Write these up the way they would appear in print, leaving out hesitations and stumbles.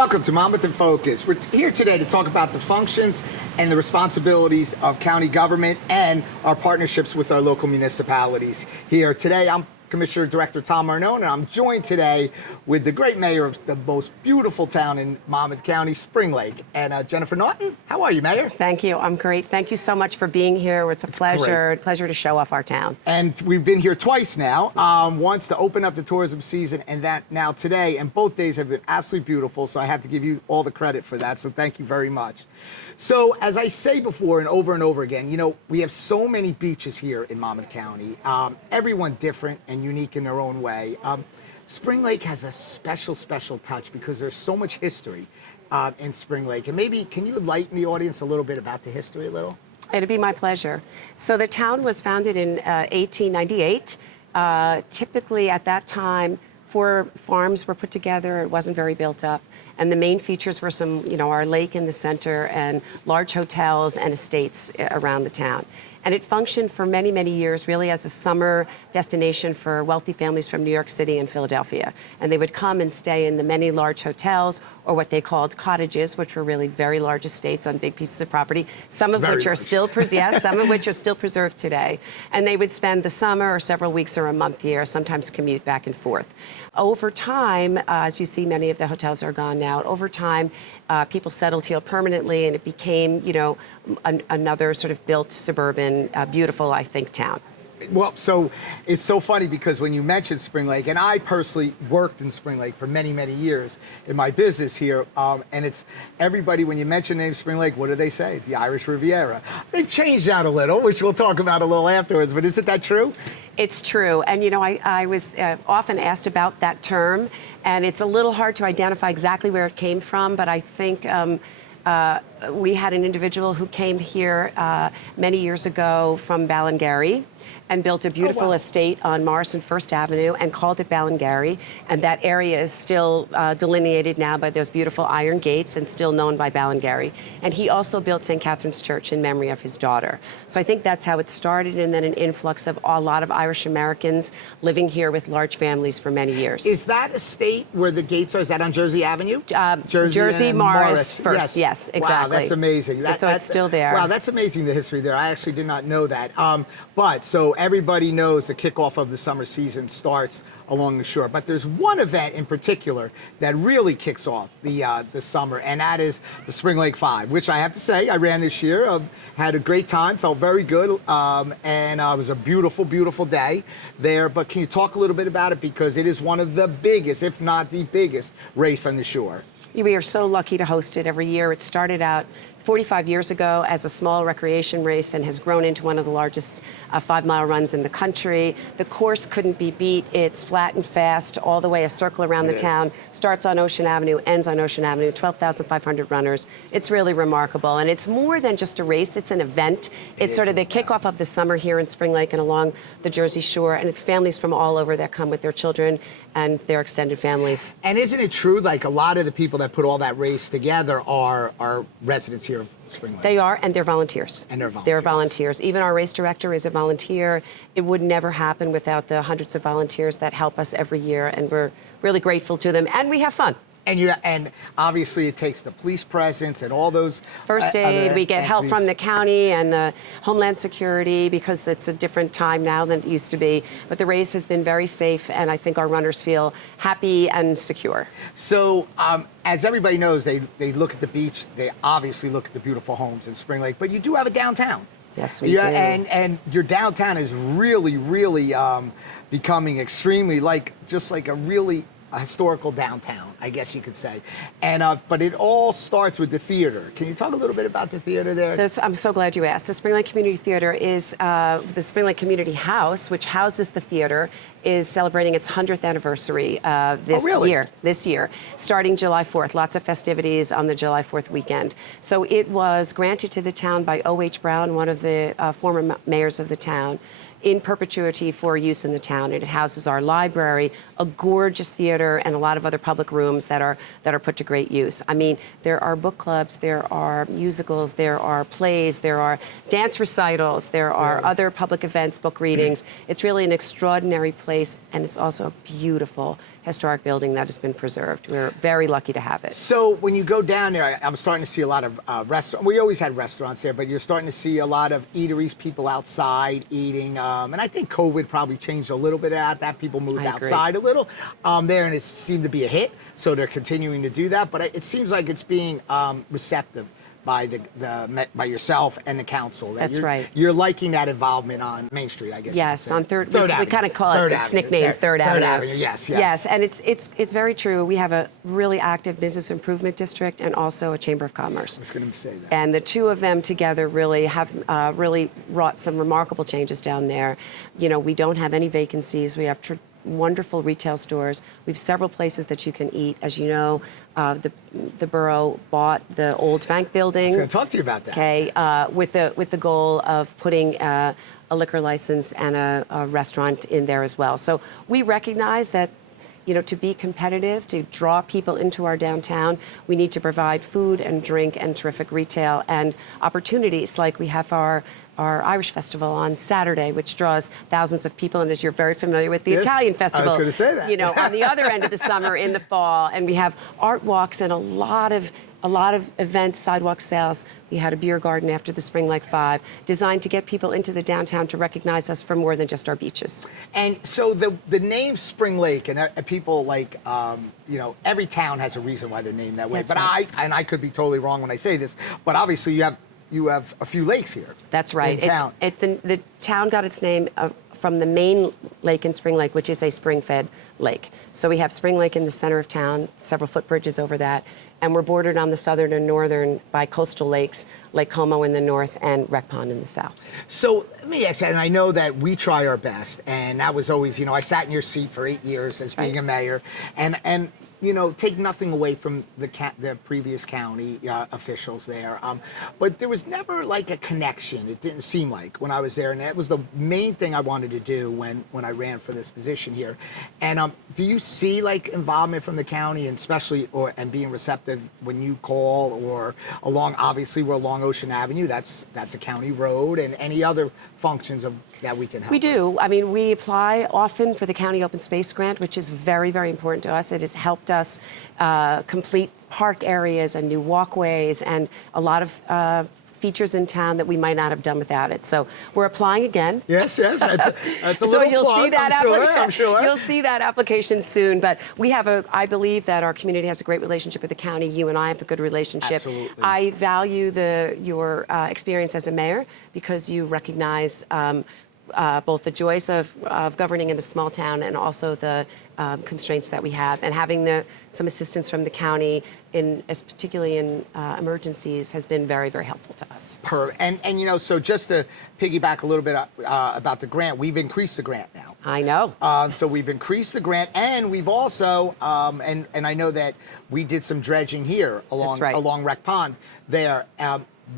Welcome to Monmouth in Focus. We're here today to talk about the functions and the responsibilities of county government and our partnerships with our local municipalities. Here today, I'm Commissioner Director Tom Marnone, and I'm joined today with the great mayor of the most beautiful town in Monmouth County, Spring Lake, and Jennifer Naughton. How are you, Mayor? Thank you. I'm great. Thank you so much for being here. It's a pleasure to show off our town. And we've been here twice now, once to open up the tourism season and that now today, and both days have been absolutely beautiful, so I have to give you all the credit for that, so thank you very much. So, as I say before and over again, you know, we have so many beaches here in Monmouth County, everyone different and unique in their own way. Spring Lake has a special touch because there's so much history in Spring Lake. And maybe, can you enlighten the audience a little bit about the history a little? It'd be my pleasure. So the town was founded in 1898. Typically at that time, 4 farms were put together. It wasn't very built up. And the main features were our lake in the center and large hotels and estates around the town. And it functioned for many, many years really as a summer destination for wealthy families from New York City and Philadelphia. And they would come and stay in the many large hotels, or what they called cottages, which were really very large estates on big pieces of property, some of which are still preserved today. And they would spend the summer or several weeks or a month here, sometimes commute back and forth. Over time, as you see, many of the hotels are gone now. Over time, people settled here permanently, and it became, another sort of built suburban, beautiful, I think, town. Well, so it's so funny because when you mentioned Spring Lake, and I personally worked in Spring Lake for many, many years in my business here, and it's everybody, when you mention the name Spring Lake, what do they say? The Irish Riviera. They've changed that a little, which we'll talk about a little afterwards, but isn't that true? It's true. And, I was often asked about that term, and it's a little hard to identify exactly where it came from, but I think we had an individual who came here many years ago from Ballingarry and built a beautiful estate on Morrison First Avenue and called it Ballingarry. And that area is still delineated now by those beautiful iron gates and still known by Ballingarry. And he also built St. Catherine's Church in memory of his daughter. So I think that's how it started, and then an influx of a lot of Irish Americans living here with large families for many years. Is that estate where the gates are? Is that on Jersey Avenue? Jersey Morris First. Yes, exactly. Wow, that's amazing. So it's still there. Wow, that's amazing, the history there. I actually did not know that. But so everybody knows the kickoff of the summer season starts along the shore. But there's one event in particular that really kicks off the summer, and that is the Spring Lake 5, which I have to say, I ran this year, had a great time, felt very good, and it was a beautiful, beautiful day there. But can you talk a little bit about it? Because it is one of the biggest, if not the biggest, race on the shore. We are so lucky to host it every year. It started out 45 years ago as a small recreation race and has grown into one of the largest 5-mile runs in the country. The course couldn't be beat. It's flat and fast all the way, a circle around the town. Starts on Ocean Avenue, ends on Ocean Avenue, 12,500 runners. It's really remarkable. And it's more than just a race. It's an event. It's sort of the kickoff of the summer here in Spring Lake and along the Jersey Shore. And it's families from all over that come with their children and their extended families. And isn't it true, like a lot of the people that put all that race together are residents here of Spring Lake? They are, and they're volunteers. And they're volunteers. They're volunteers. Even our race director is a volunteer. It would never happen without the hundreds of volunteers that help us every year, and we're really grateful to them, and we have fun. And obviously it takes the police presence and all those first aid. We get help from the county and Homeland Security because it's a different time now than it used to be. But the race has been very safe, and I think our runners feel happy and secure. So as everybody knows, they look at the beach. They obviously look at the beautiful homes in Spring Lake. But you do have a downtown. Yes, we do. And your downtown is really, really becoming extremely just like a really historical downtown, I guess you could say. And but it all starts with the theater. Can you talk a little bit about the theater there? I'm so glad you asked. The Spring Lake Community Theater is the Spring Lake Community House, which houses the theater, is celebrating its 100th anniversary this year, starting July 4th. Lots of festivities on the July 4th weekend. So it was granted to the town by O.H. Brown, one of the former mayors of the town, in perpetuity for use in the town. It houses our library, a gorgeous theater, and a lot of other public rooms. rooms that are put to great use. I mean, there are book clubs, there are musicals, there are plays, there are dance recitals, there are other public events, book readings. It's really an extraordinary place, and it's also a beautiful historic building that has been preserved. We're very lucky to have it. So when you go down there, I'm starting to see a lot of restaurants. We always had restaurants there, but you're starting to see a lot of eateries, people outside eating. And I think COVID probably changed a little bit of that. People moved I agree. outside a little there, and it seemed to be a hit. So they're continuing to do that. But it seems like it's being receptive by by yourself and the council. That's right. You're liking that involvement on Main Street, I guess. Yes, on Third. Avenue. We kind of call Third it. It's Avenue. nicknamed Third Avenue. Avenue. Yes, yes. Yes, and it's very true. We have a really active business improvement district and also a chamber of commerce. I was going to say that. And the two of them together really have really wrought some remarkable changes down there. You know, we don't have any vacancies. We have wonderful retail stores. We have several places that you can eat. As you know, the borough bought the old bank building. I was going to talk to you about that. Okay, with the goal of putting a liquor license and a restaurant in there as well. So we recognize that, you know, to be competitive, to draw people into our downtown, we need to provide food and drink and terrific retail and opportunities like we have our Irish Festival on Saturday, which draws thousands of people, and as you're very familiar with, the Yes, Italian Festival. I was going to say that. You know, on the other end of the summer in the fall, and we have art walks and a lot of events, sidewalk sales. We had a beer garden after the Spring Lake 5, designed to get people into the downtown to recognize us for more than just our beaches. And so the name Spring Lake, and people like, you know, every town has a reason why they're named that way. That's But right. I could be totally wrong when I say this, but obviously you have a few lakes here. That's right. In town. The town got its name from the main lake in Spring Lake, which is a spring-fed lake. So we have Spring Lake in the center of town, several footbridges over that, and we're bordered on the southern and northern by coastal lakes, Lake Como in the north and Wreck Pond in the south. So let me ask you, and I know that we try our best, and that was always, you know, I sat in your seat for 8 years as being a mayor, and you know, take nothing away from the previous county officials there, but there was never like a connection. It didn't seem like when I was there, and that was the main thing I wanted to do when I ran for this position here. And do you see like involvement from the county, and especially and being receptive when you call or obviously we're along Ocean Avenue. That's a county road, and any other functions that we can help. We do. I mean, we apply often for the County Open Space Grant, which is very, very important to us. It has helped us complete park areas and new walkways and a lot of features in town that we might not have done without it. So we're applying again. Yes, that's a So little you'll plug, see that I'm sure. You'll see that application soon. But we have I believe that our community has a great relationship with the county. You and I have a good relationship. Absolutely. I value your experience as a mayor because you recognize both the joys of governing in a small town and also the constraints that we have, and having some assistance from the county particularly in emergencies has been very, very helpful to us. And you know, so just to piggyback a little bit about the grant, we've increased the grant now. I know. So we've increased the grant, and we've also, and I know that we did some dredging here along Wreck Pond there.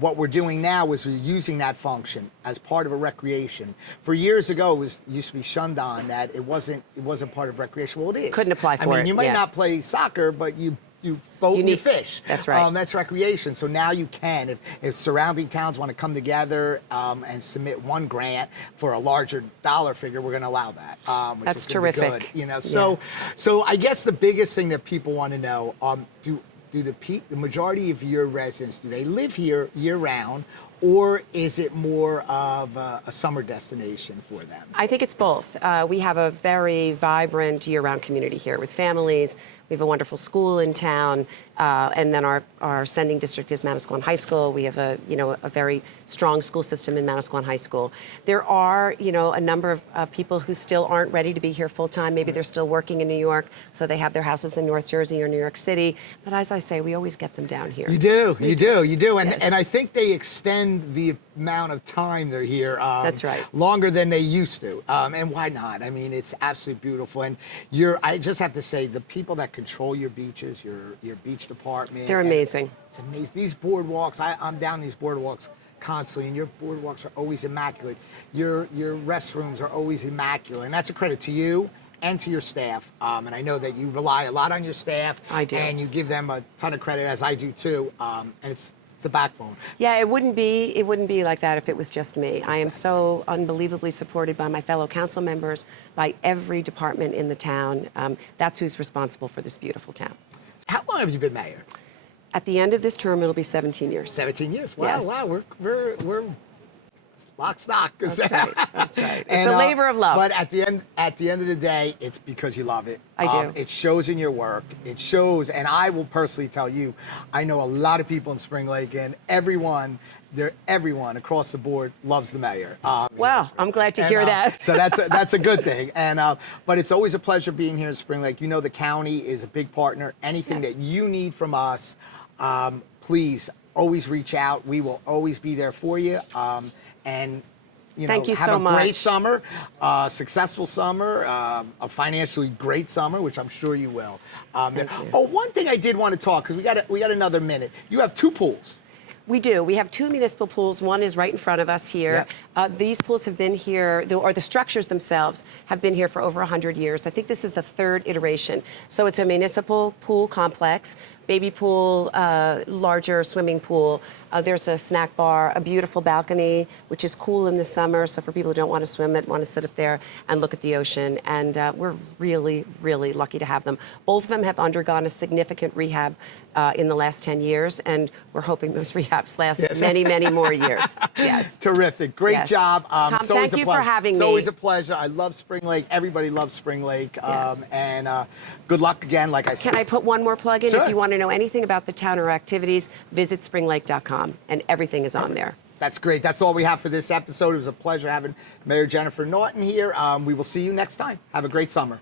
What we're doing now is we're using that function as part of a recreation. For years ago, it used to be shunned on that it wasn't part of recreation. Well, it is. Couldn't apply for it. I mean, you might not play soccer, but you boat and you fish. That's right. That's recreation. So now you can, if surrounding towns want to come together and submit one grant for a larger dollar figure, we're going to allow that. Which That's is gonna be terrific. good, you know, so I guess the biggest thing that people want to know, do the majority of your residents, do they live here year-round, or is it more of a summer destination for them? I think it's both. We have a very vibrant year-round community here with families. We have a wonderful school in town, and then our sending district is Manasquan High School. We have a very strong school system in Manasquan High School. There are a number of people who still aren't ready to be here full time. Maybe they're still working in New York, so they have their houses in North Jersey or New York City. But as I say, we always get them down here. You do, and Yes. and I think they extend the amount of time they're here. That's right. Longer than they used to, and why not? I mean, it's absolutely beautiful. And I just have to say, the people that control your beaches, your beach department, They're amazing. It's amazing. These boardwalks, I'm down these boardwalks constantly, and your boardwalks are always immaculate. Your restrooms are always immaculate, and that's a credit to you and to your staff. And I know that you rely a lot on your staff. I do. And you give them a ton of credit, as I do too. And it's the backbone. Yeah, it wouldn't be like that if it was just me. I am so unbelievably supported by my fellow council members, by every department in the town. That's who's responsible for this beautiful town. How long have you been mayor? At the end of this term, it'll be 17 years. 17 years. Wow, Yes. wow. We're lock stock. That's right. That's right. It's And, a labor of love. But at the end of the day, it's because you love it. I do. It shows in your work. It shows, and I will personally tell you, I know a lot of people in Spring Lake, and everyone across the board loves the mayor. Well, I'm glad to hear that. So that's a good thing. And but it's always a pleasure being here in Spring Lake. You know, the county is a big partner. Anything Yes. that you need from us, please always reach out. We will always be there for you. And you know, Thank you have so a great much. summer, successful summer, a financially great summer, which I'm sure you will. Thank you. Oh, one thing I did want to talk, because we got another minute. You have 2 pools. We do. We have 2 municipal pools. One is right in front of us here. These pools have been here, or the structures themselves have been here for over 100 years. I think this is the 3rd iteration. So it's a municipal pool complex, baby pool, larger swimming pool. There's a snack bar, a beautiful balcony, which is cool in the summer. So for people who don't want to swim it, want to sit up there and look at the ocean. And we're really, really lucky to have them. Both of them have undergone a significant rehab in the last 10 years. And we're hoping those rehabs last many, many more years. Yes. Terrific. Great Yes. job. Tom, it's always thank a you for pleasure. having It's me. always a pleasure. I love Spring Lake. Everybody loves Spring Lake. Yes. And good luck again, like I said. Can I put one more plug in? Sure. If you want to know anything about the town or activities, visit springlake.com, and everything is on there. That's great. That's all we have for this episode. It was a pleasure having Mayor Jennifer Norton here. We will see you next time. Have a great summer.